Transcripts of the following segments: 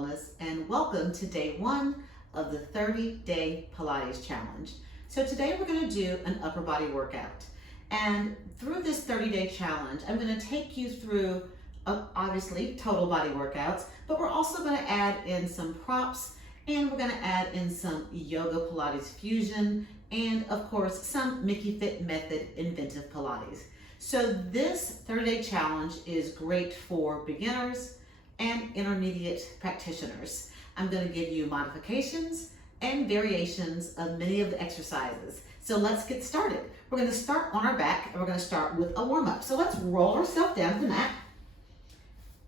wellness, and welcome to day one of the 30-day Pilates challenge. So today we're going to do an upper body workout, and through this 30-day challenge I'm going to take you through obviously total body workouts, but we're also going to add in some props, and we're going to add in some yoga Pilates fusion, and of course some Mickey Fit Method inventive Pilates. So this 30-day challenge is great for beginners and intermediate practitioners. I'm going to give you modifications and variations of many of the exercises. So let's get started. We're going to start on our back, and we're going to start with a warm-up. So let's roll ourselves down to the mat.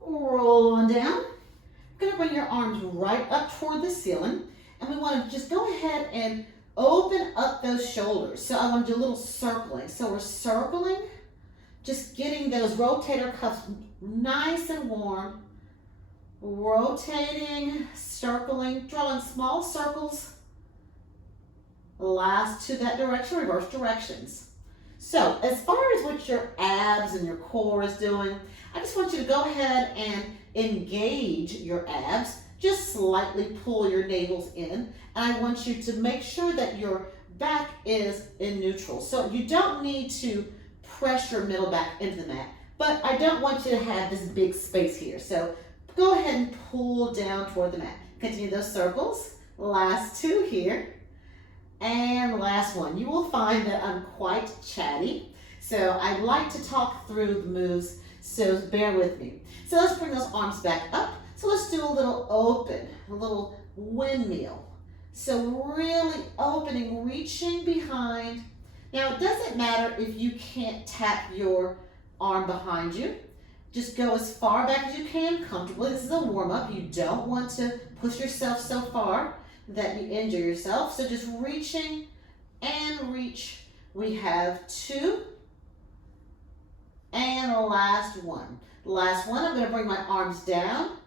Roll on down. We're going to bring your arms right up toward the ceiling, and we want to just go ahead and open up those shoulders. So I want to do a little circling. So we're circling, just getting those rotator cuffs nice and warm. Rotating, circling, drawing small circles. Last to that direction, reverse directions. So as far as what your abs and your core is doing, I just want you to go ahead and engage your abs. Just slightly pull your navels in. And I want you to make sure that your back is in neutral. So you don't need to press your middle back into the mat, but I don't want you to have this big space here. So go ahead and pull down toward the mat. Continue those circles. Last two here. And last one. You will find that I'm quite chatty, so I like to talk through the moves, so bear with me. So let's bring those arms back up. So let's do a little open, a little windmill. So really opening, reaching behind. Now it doesn't matter if you can't tap your arm behind you. Just go as far back as you can comfortably. This is a warm-up. You don't want to push yourself so far that you injure yourself. So just reaching and reach. We have two. And last one. Last one, I'm going to bring my arms down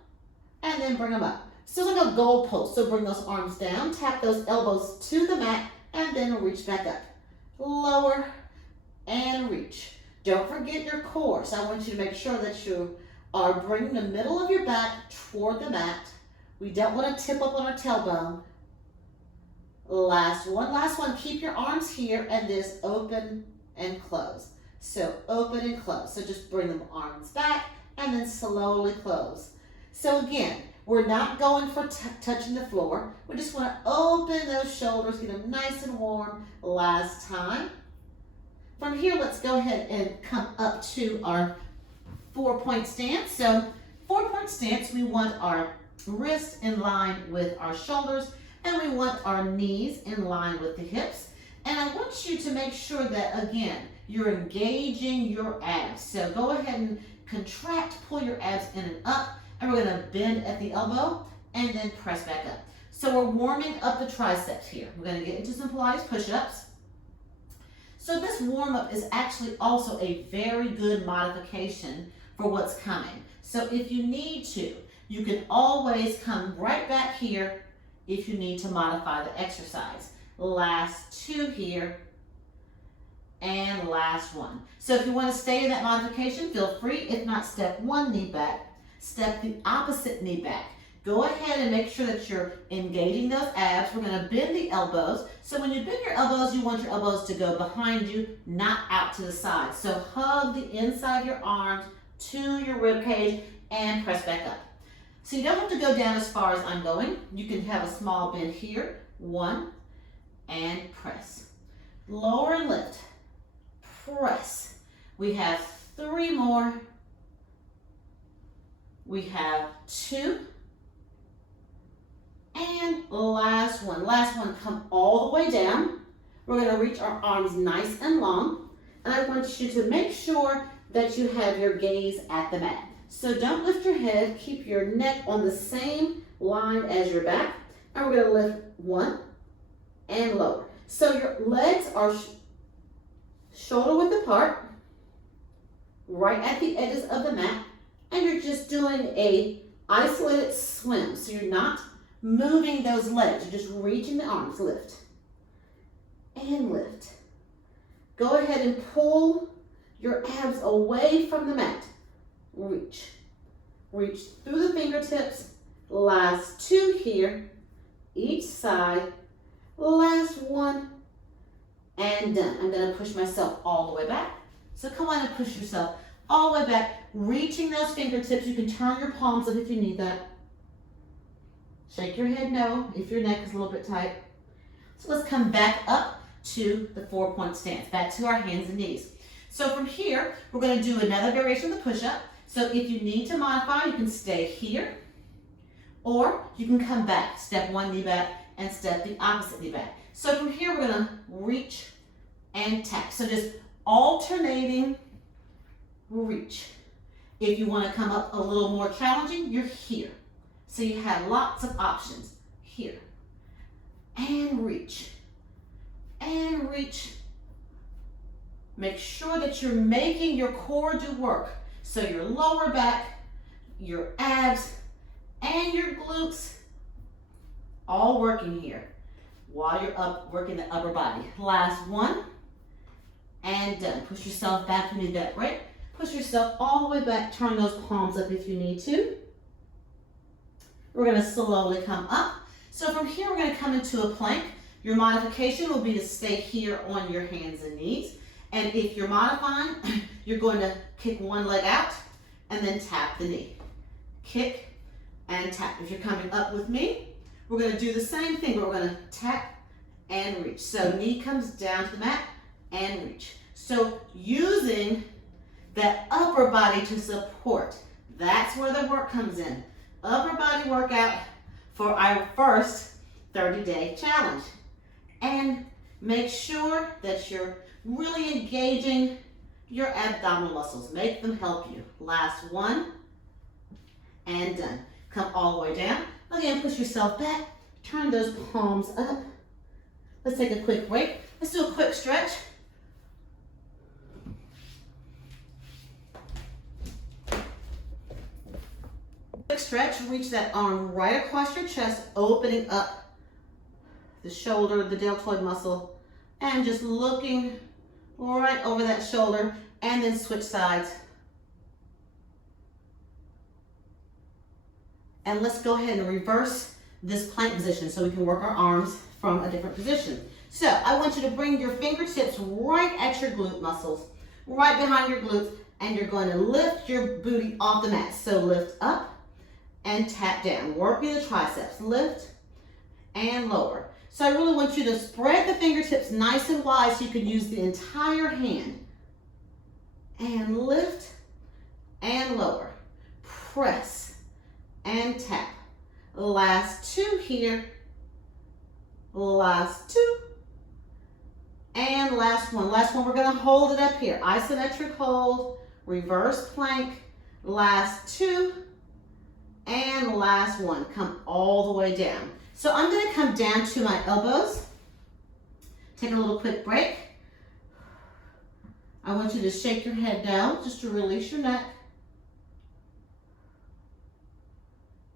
and then bring them up. So it's like a goal post. So bring those arms down, tap those elbows to the mat, and then reach back up. Lower and reach. Don't forget your core. So I want you to make sure that you are bringing the middle of your back toward the mat. We don't want to tip up on our tailbone. Last one. Keep your arms here and this open and close. So open and close. So just bring the arms back and then slowly close. So again, we're not going for touching the floor. We just want to open those shoulders, get them nice and warm. Last time. From here, let's go ahead and come up to our 4-point stance. So 4-point stance, we want our wrists in line with our shoulders, and we want our knees in line with the hips. And I want you to make sure that, again, you're engaging your abs. So go ahead and contract, pull your abs in and up, and we're going to bend at the elbow and then press back up. So we're warming up the triceps here. We're going to get into some Pilates push-ups. So this warm-up is actually also a very good modification for what's coming. So if you need to, you can always come right back here if you need to modify the exercise. Last two here, and last one. So if you want to stay in that modification, feel free. If not, step one knee back, step the opposite knee back. Go ahead and make sure that you're engaging those abs. We're going to bend the elbows. So when you bend your elbows, you want your elbows to go behind you, not out to the side. So hug the inside of your arms to your rib cage and press back up. So you don't have to go down as far as I'm going. You can have a small bend here. 1, and press. Lower and lift. Press. We have 3 more. We have 2. And last one. Last one, come all the way down. We're going to reach our arms nice and long. And I want you to make sure that you have your gaze at the mat. So don't lift your head. Keep your neck on the same line as your back. And we're going to lift 1 and lower. So your legs are shoulder width apart, right at the edges of the mat. And you're just doing a isolated swim. So you're not moving those legs. You're just reaching the arms. Lift and lift. Go ahead and pull your abs away from the mat. Reach. Reach through the fingertips Last 2 here, each side. Last 1, and done. I'm gonna push myself all the way back. So come on and push yourself all the way back, reaching those fingertips. You can turn your palms up if you need that. Shake your head no if your neck is a little bit tight. So let's come back up to the 4-point stance, back to our hands and knees. So from here, we're gonna do another variation of the push-up. So if you need to modify, you can stay here, or you can come back, step 1 knee back, and step the opposite knee back. So from here, we're gonna reach and tap. So just alternating reach. If you wanna come up a little more challenging, you're here. So you have lots of options. Here, and reach, and reach. Make sure that you're making your core do work. So your lower back, your abs, and your glutes, all working here while you're up working the upper body. Last 1, and done. Push yourself back if you need that break. Push yourself all the way back. Turn those palms up if you need to. We're gonna slowly come up. So from here, we're gonna come into a plank. Your modification will be to stay here on your hands and knees. And if you're modifying, you're going to kick one leg out and then tap the knee. Kick and tap. If you're coming up with me, we're gonna do the same thing, but we're gonna tap and reach. So knee comes down to the mat and reach. So using that upper body to support, that's where the work comes in. Upper body workout for our first 30-day challenge. And make sure that you're really engaging your abdominal muscles. Make them help you. Last 1, and done. Come all the way down. Again, push yourself back. Turn those palms up. Let's take a quick break. Let's do a quick stretch. Quick stretch. Reach that arm right across your chest, opening up the shoulder, the deltoid muscle, and just looking right over that shoulder, and then switch sides. And let's go ahead and reverse this plank position so we can work our arms from a different position. So I want you to bring your fingertips right at your glute muscles, right behind your glutes, and you're going to lift your booty off the mat. So lift up and tap down, working the triceps, lift and lower. So I really want you to spread the fingertips nice and wide so you can use the entire hand. And lift and lower, press and tap. Last 2 here, last 2, and last 1. Last 1, we're gonna hold it up here. Isometric hold, reverse plank, last 2, and last 1. Come all the way down. So I'm gonna come down to my elbows. Take a little quick break. I want you to shake your head down just to release your neck.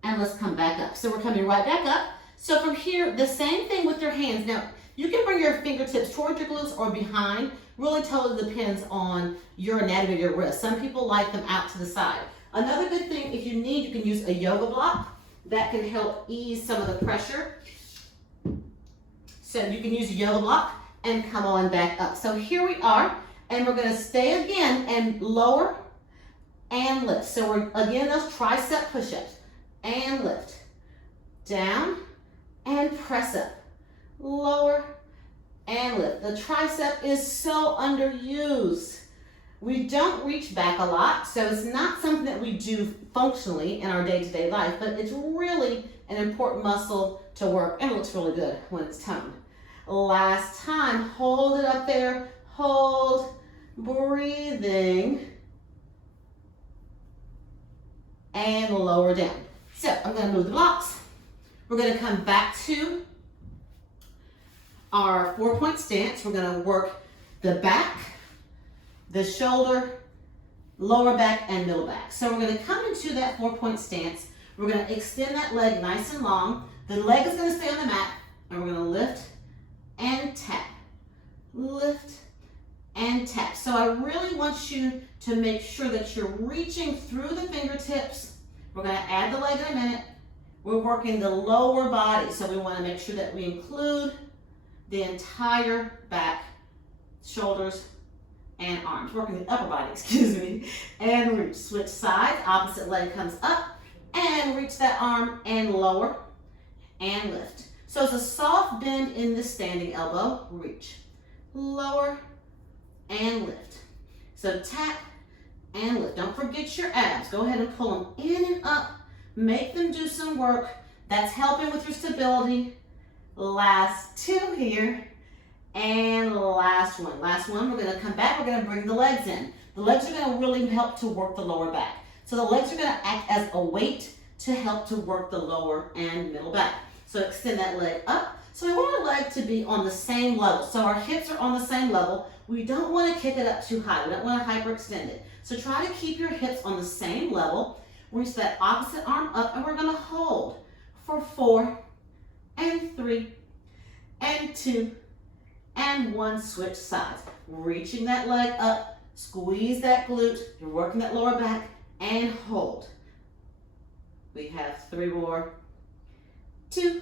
And let's come back up. So we're coming right back up. So from here, the same thing with your hands. Now, you can bring your fingertips towards your glutes or behind. Really totally depends on your anatomy of your wrist. Some people like them out to the side. Another good thing, if you need, you can use a yoga block. That can help ease some of the pressure. So you can use a yoga block and come on back up. So here we are, and we're gonna stay again and lower and lift. So we're, again, those tricep push-ups. And lift, down, and press up, lower, and lift. The tricep is so underused. We don't reach back a lot, so it's not something that we do functionally in our day-to-day life, but it's really an important muscle to work, and it looks really good when it's toned. Last time, hold it up there, hold, breathing, and lower down. So I'm going to move the blocks. We're going to come back to our 4-point stance. We're going to work the back, the shoulder, lower back, and middle back. So we're going to come into that 4-point stance. We're going to extend that leg nice and long. The leg is going to stay on the mat, and we're going to lift and tap, lift and tap. So I really want you to make sure that you're reaching through the fingertips. We're going to add the leg in a minute. We're working the lower body, so we want to make sure that we include the entire back, shoulders, and arms. Working the upper body, excuse me, and reach. Switch sides, opposite leg comes up, and reach that arm and lower, and lift. So it's a soft bend in the standing elbow, reach, lower, and lift. So tap and lift. Don't forget your abs. Go ahead and pull them in and up. Make them do some work. That's helping with your stability. Last two here. And last one. Last one, we're going to come back. We're going to bring the legs in. The legs are going to really help to work the lower back. So the legs are going to act as a weight to help to work the lower and middle back. So extend that leg up. So we want our leg to be on the same level. So our hips are on the same level. We don't want to kick it up too high. We don't want to hyperextend it. So try to keep your hips on the same level. Reach that opposite arm up, and we're going to hold for 4 and 3 and 2 and 1. Switch sides. Reaching that leg up, squeeze that glute. You're working that lower back, and hold. We have 3 more, 2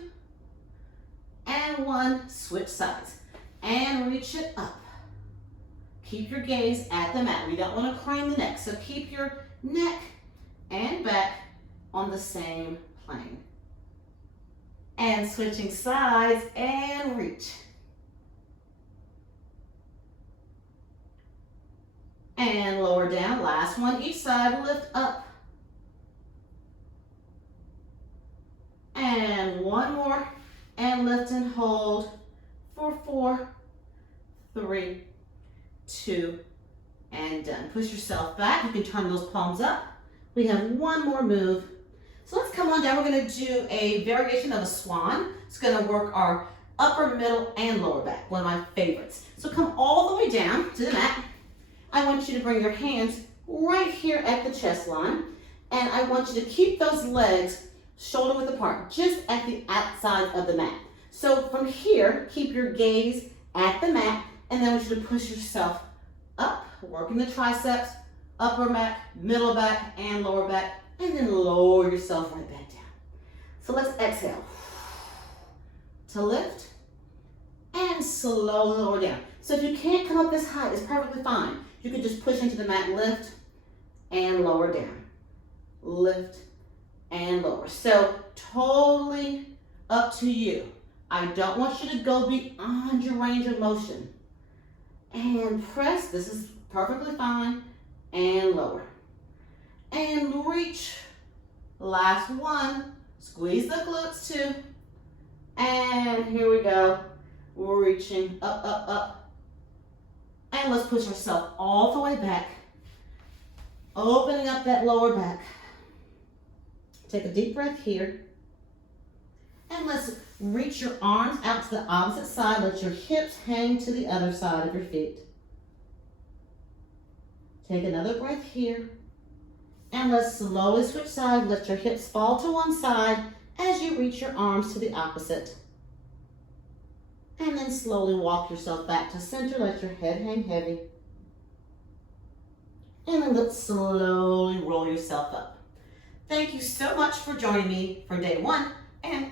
and 1. Switch sides and reach it up. Keep your gaze at the mat. We don't want to crane the neck, so keep your neck and back on the same plane. And switching sides and reach. And lower down. Last one each side. Lift up. And one more. And lift and hold for 4, 3, 2, and done. Push yourself back. You can turn those palms up. We have one more move. So let's come on down. We're going to do a variation of a swan. It's going to work our upper, middle, and lower back. One of my favorites. So come all the way down to the mat. I want you to bring your hands right here at the chest line. And I want you to keep those legs shoulder width apart, just at the outside of the mat. So from here, keep your gaze at the mat. And then I want you to push yourself up, working the triceps, upper back, middle back, and lower back, and then lower yourself right back down. So let's exhale to lift and slowly lower down. So if you can't come up this high, it's perfectly fine. You can just push into the mat, lift and lower down. Lift and lower. So totally up to you. I don't want you to go beyond your range of motion. And press, this is perfectly fine, and lower. And reach, last one, squeeze the glutes too. And here we go, we're reaching up, up, up. And let's push ourselves all the way back, opening up that lower back. Take a deep breath here. And let's reach your arms out to the opposite side. Let your hips hang to the other side of your feet. Take another breath here. And let's slowly switch sides. Let your hips fall to one side as you reach your arms to the opposite. And then slowly walk yourself back to center. Let your head hang heavy. And then let's slowly roll yourself up. Thank you so much for joining me for day 1. And